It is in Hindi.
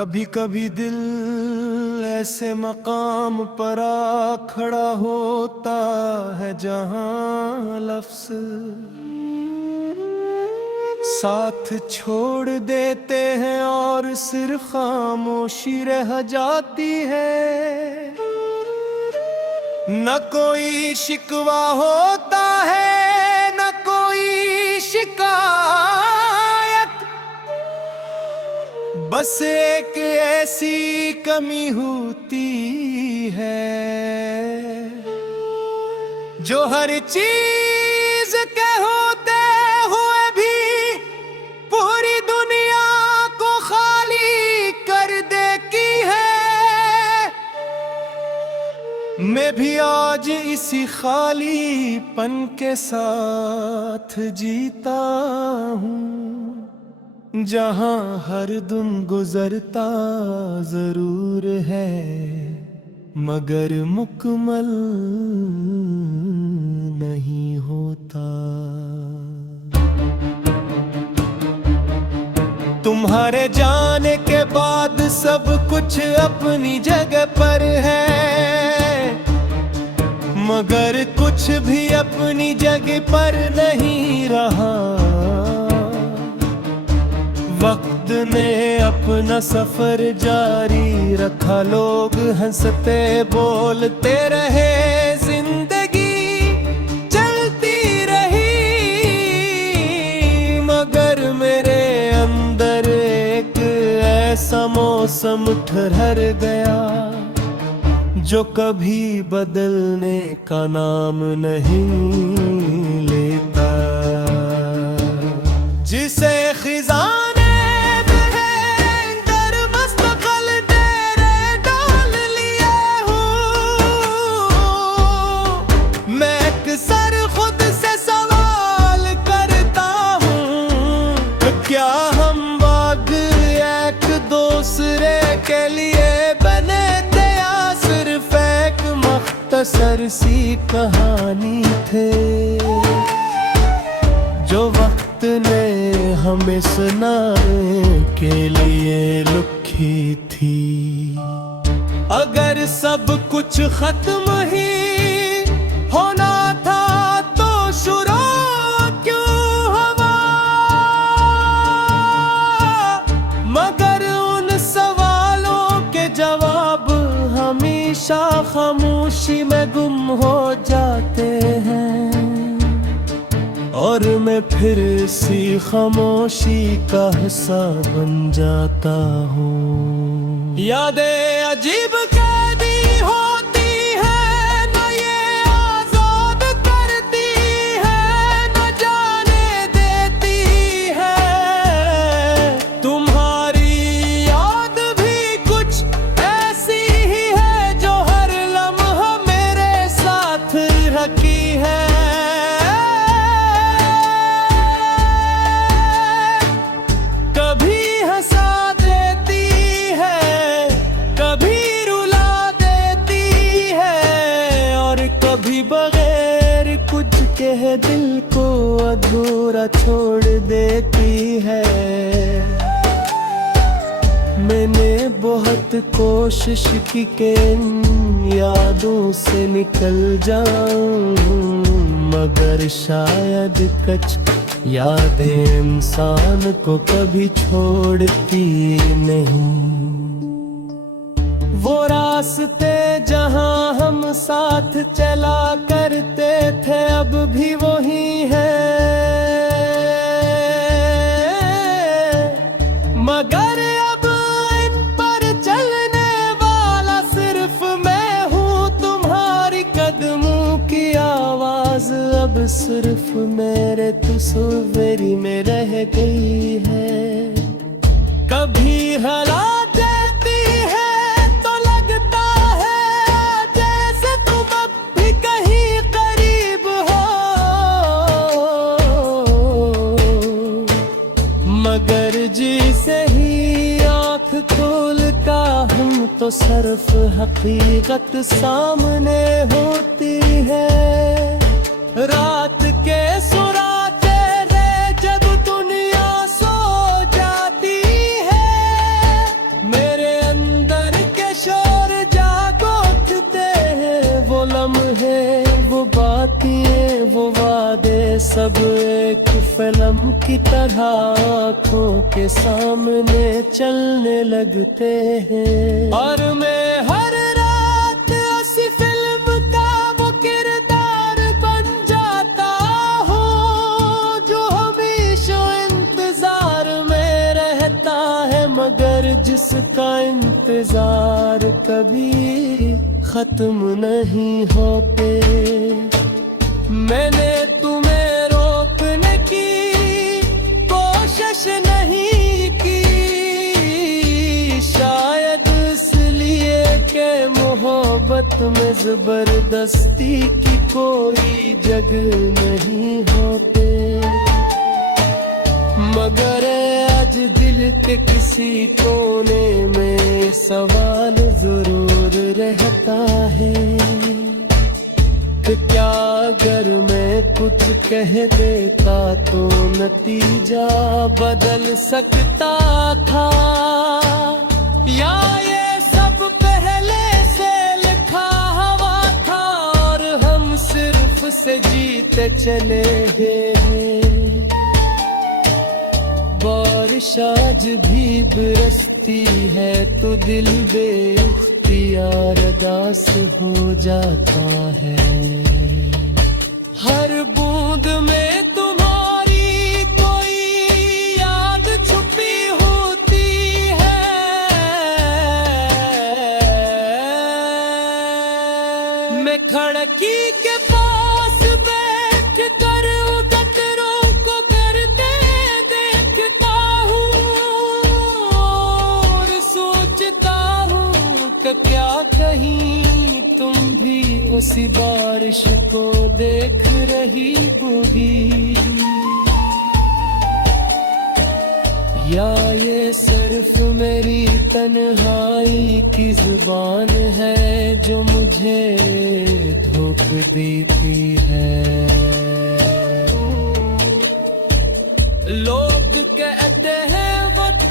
कभी कभी दिल ऐसे मकाम पर आ खड़ा होता है जहां लफ्ज साथ छोड़ देते हैं और सिर्फ खामोशी रह जाती है। न कोई शिकवा होता है न कोई शिकायत, बस एक ऐसी कमी होती है जो हर चीज के होते हुए भी पूरी दुनिया को खाली कर देती है। मैं भी आज इसी खालीपन के साथ जीता हूँ, जहां हर दिन गुजरता जरूर है मगर मुकम्मल नहीं होता। तुम्हारे जाने के बाद सब कुछ अपनी जगह पर है, मगर कुछ भी अपनी जगह पर नहीं रहा। वक्त ने अपना सफर जारी रखा, लोग हंसते बोलते रहे, जिंदगी चलती रही, मगर मेरे अंदर एक ऐसा मौसम ठहर गया जो कभी बदलने का नाम नहीं लेता। जिसे खिजा क्या हम बाग एक दूसरे के लिए बने थे या सिर्फ एक मख्तसर सी कहानी थे जो वक्त ने हमें सुनाने के लिए लिखी थी। अगर सब कुछ खत्म ही होना था तो शुरू हमेशा खामोशी में गुम हो जाते हैं और मैं फिर इसी खामोशी का हिस्सा बन जाता हूँ। यादें अजीब कैदी होती है, न ये आजाद करती है न जाने देती है। तुम्हारी याद भी कुछ ऐसी ही है जो हर लम्हा मेरे साथ रखी है। कभी हंसा देती है, कभी रुला देती है और कभी बगैर कुछ कह दिल को अधूरा छोड़ देती है। मैंने बहुत कोशिश की कि इन यादों से निकल जाऊं, मगर शायद कुछ यादें इंसान को कभी छोड़ती नहीं। वो रास्ते जहां हम साथ चला करते थे अब भी वही है, मगर अब इन पर चलने वाला सिर्फ मैं हूँ। तुम्हारी कदमों की आवाज अब सिर्फ मेरे तस्वीर में रह गई है। कभी हला देती है तो लगता है जैसे तुम अब भी कहीं करीब हो, मगर जिसे ही आँख खोलता हूँ तो सिर्फ हकीकत सामने होती है। रात के सुराते जब दुनिया सो जाती है, मेरे सब एक फिल्म की तरह आंखों के सामने चलने लगते हैं। और मैं हर रात उसी फिल्म का वो किरदार बन जाता हूँ जो हमेशा इंतजार में रहता है, मगर जिसका इंतजार कभी खत्म नहीं होते। मैंने तुम्हें रोकने की कोशिश नहीं की, शायद इसलिए कि मोहब्बत में जबरदस्ती की कोई जगह नहीं होते। मगर आज दिल के किसी कोने में सवाल जरूर रहता है कि क्या अगर मैं कुछ कह देता तो नतीजा बदल सकता था, या ये सब पहले से लिखा हुआ था और हम सिर्फ से जीते चले हैं। बारिश आज भी बरसती है तो दिल बेख्तियार उदास हो जाता है। हर बूंद में तुम्हारी कोई याद छुपी होती है। मैं खिड़की के पास बैठ कर कतरों को गिरते देखता हूँ और सोचता हूँ कि क्या कहीं तुम भी उसी बारिश को देख रही होगी, या ये सिर्फ मेरी तन्हाई की जुबान है जो मुझे धोखा देती है। लोग कहते हैं वक्त